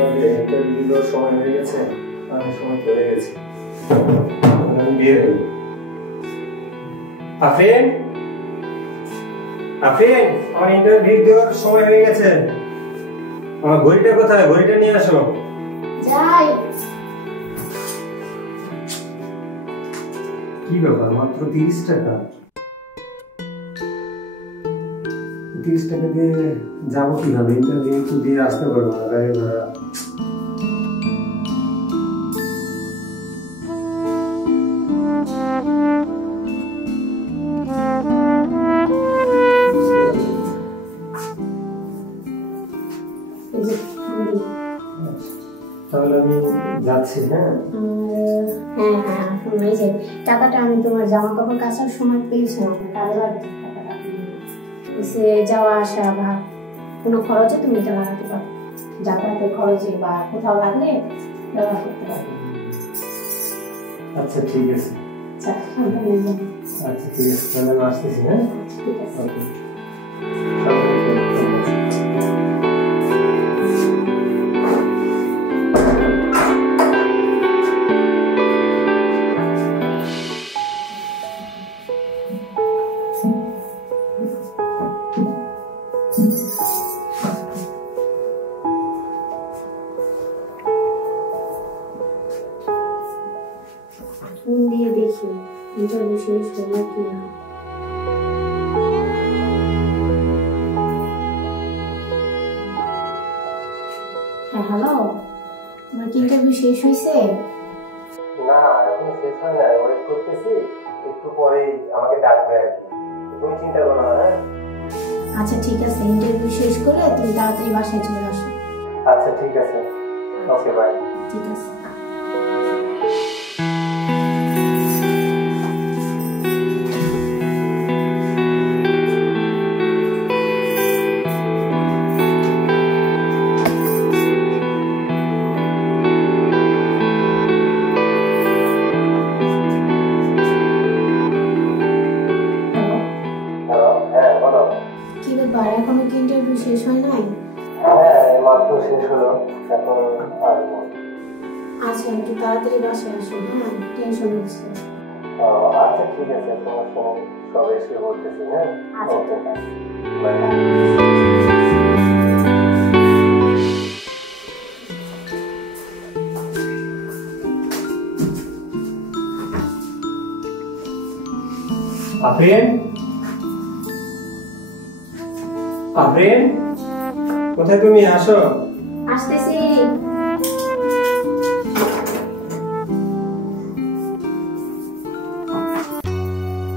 ইন্টারভিউর সময় হয়ে গেছে, অনেক সময় চলে গেছে। আমি বের হই। আফরিন, আফরিন, আমার ইন্টারভিউ দেওয়ার সময় হয়ে গেছে। আমার ঘড়িটা কোথায়? ঘড়িটা নিয়ে আসো। যাই। কি ব্যাপার, মাত্র 30 টাকা? 30 টাকা দিয়ে যাবো কিভাবে? ইন্টারভিউ তো দিয়ে আসতে পারবো না, গাড়ি ভাড়া। তাহলে আমি যাচ্ছি। হ্যাঁ হ্যাঁ হ্যাঁ, এই যে টাকাটা আমি তোমার জামা কাপড় কাচার সময় পেয়েছিলাম, কাজে লাগবে টাকাটা। সে যাওয়া আসা বা কোনো খরচে তুমি এটা লাগাতে পারো, যাতায়াতের খরচে বা কোথাও লাগলে ব্যবহার করতে পারো। আচ্ছা ঠিক আছে। আচ্ছা ঠিক আছে, তাহলে আমি আসতেছি। হ্যাঁ ঠিক আছে। ফোন দিয়ে দেখি ইন্টারভিউ শেষ হলো কিনা। হ্যাঁ হ্যালো, তোমার কি ইন্টারভিউ শেষ হয়েছে? না, এখনো শেষ হয় না, ওয়েট করতেছি। একটু পরেই আমাকে ডাকবে আর কি, তুমি চিন্তা করো না। হ্যাঁ আচ্ছা ঠিক আছে, ইন্টারভিউ শেষ করে তুমি তাড়াতাড়ি বাসায় চলে আসো। আচ্ছা ঠিক আছে, ওকে বাই। ঠিক আছে। কি ব্যাপার, এখনো কি ইন্টারভিউ শেষ হয় নাই? হ্যাঁ মাত্র শেষ হলো, এখন আসবো। আচ্ছা একটু তাড়াতাড়ি বাসায় আসো। হ্যাঁ, টেনশন হচ্ছে। আচ্ছা ঠিক আছে, তোমার সঙ্গে সব এসে বলতেছি। হ্যাঁ আচ্ছা ঠিক আছে। বাই। আফরিন, আফরিন, কোথায় তুমি? আসো। আসতেছি।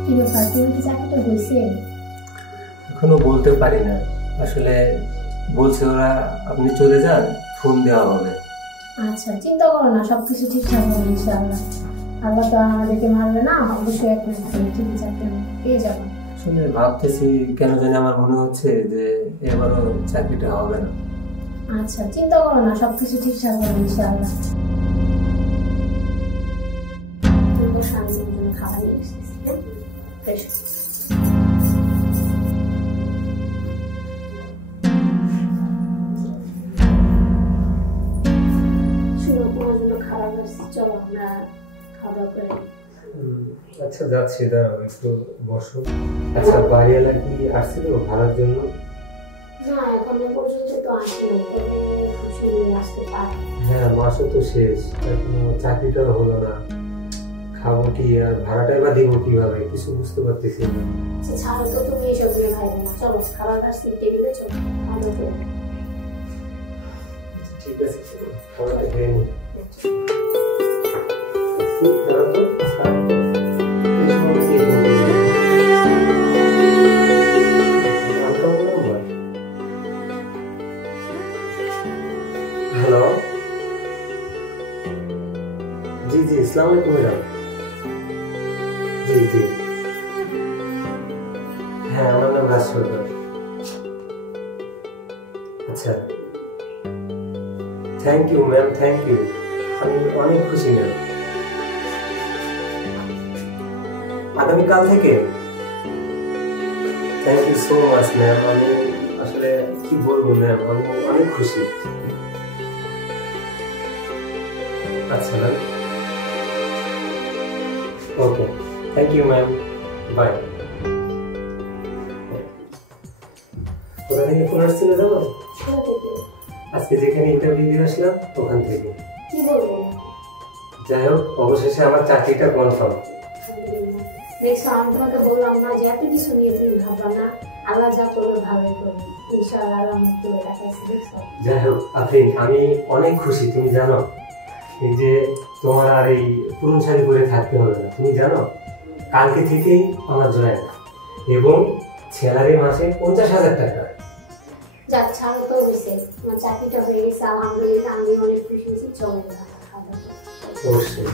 কি ব্যাপার, তুমি কি চাকরিটা হয়েছে? এখনো বলতে পারি না, আসলে বলছে ওরা আপনি চলে যান, ফোন দেওয়া হবে। আচ্ছা চিন্তা করো না, সবকিছু ঠিকঠাক হবে ইনশাআল্লাহ। আল্লাহ তো আমাদেরকে মারবে না, অবশ্যই এক না ঠিকই চাকরি পেয়ে যাবো। আসলে ভাবতেছি, কেন জানি আমার মনে হচ্ছে যে এবারও চাকরিটা হবে না। আচ্ছা চিন্তা করো না, সবকিছু ঠিকঠাক হবে ইনশাআল্লাহ। তুমি স্বামীর জন্য খাবার নিয়ে এসেছি। হ্যাঁ ফ্রেশ। শুনো, তোমার জন্য খাবার নিয়েছি, চলো আমরা খাওয়া দাওয়া করে। আচ্ছা যাচ্ছি, দাঁড়াও একটু বসো। আচ্ছা বাড়িওয়ালা কি আসছিল ভাড়ার জন্য? না এখনো পর্যন্ত তো আসেনি, তবে শুনে আসতে পারে। হ্যাঁ মাসও তো শেষ, এখনো চাকরিটাও হলো না, খাবো কি আর ভাড়াটাই বা দিব কিভাবে, কিছু বুঝতে পারতেছি না। আচ্ছা ছাড়ো তো, তুমি এসব নিয়ে ভাববে না, চলো খাবার কাছে টেবিলে চলো খাওয়া দাওয়া। ঠিক আছে, খাবারটা খেয়ে নি। দাঁড়াও তো, হ্যালো, জি জি, আসসালামু আলাইকুম ম্যাডাম। জি জি, হ্যাঁ আমার নাম রাজ সরকার। আচ্ছা thank you ma'am, thank you, আমি অনেক খুশি ম্যাম। আগামীকাল থেকে? Thank you so much ma'am, আমি আসলে কি বলবো ম্যাম, আমি অনেক খুশি। আচ্ছা ma'am, okay, thank you ma'am, bye. কোথা থেকে ফোন আসছিল জানো? আজকে যেখানে ইন্টারভিউ দিয়ে আসলাম ওখান থেকে। কি বলবো? যাই হোক, অবশেষে আমার চাকরিটা কনফার্ম। দেখছো, আমি তোমাকে বললাম না যে এত কিছু নিয়ে তুমি ভাববা না, আল্লাহ যা করবে ভালোই করবে, ইনশাআল্লাহ আল্লাহ মুখ তুলে দেখাইছে। দেখছো? যাই হোক আফরিন, আমি অনেক খুশি। তুমি জানো এই যে তোমার আর এই পুরন শাড়ি পরে থাকতে হবে না। তুমি জানো কালকে থেকেই আমার জয়েন, এবং স্যালারি মাসে 50,000 টাকা। যাক, ছাড়ো তো, হয়েছে তোমার চাকরিটা হয়ে গেছে, আলহামদুলিল্লাহ। আমি অনেক খুশি হয়েছি। চলো অবশ্যই।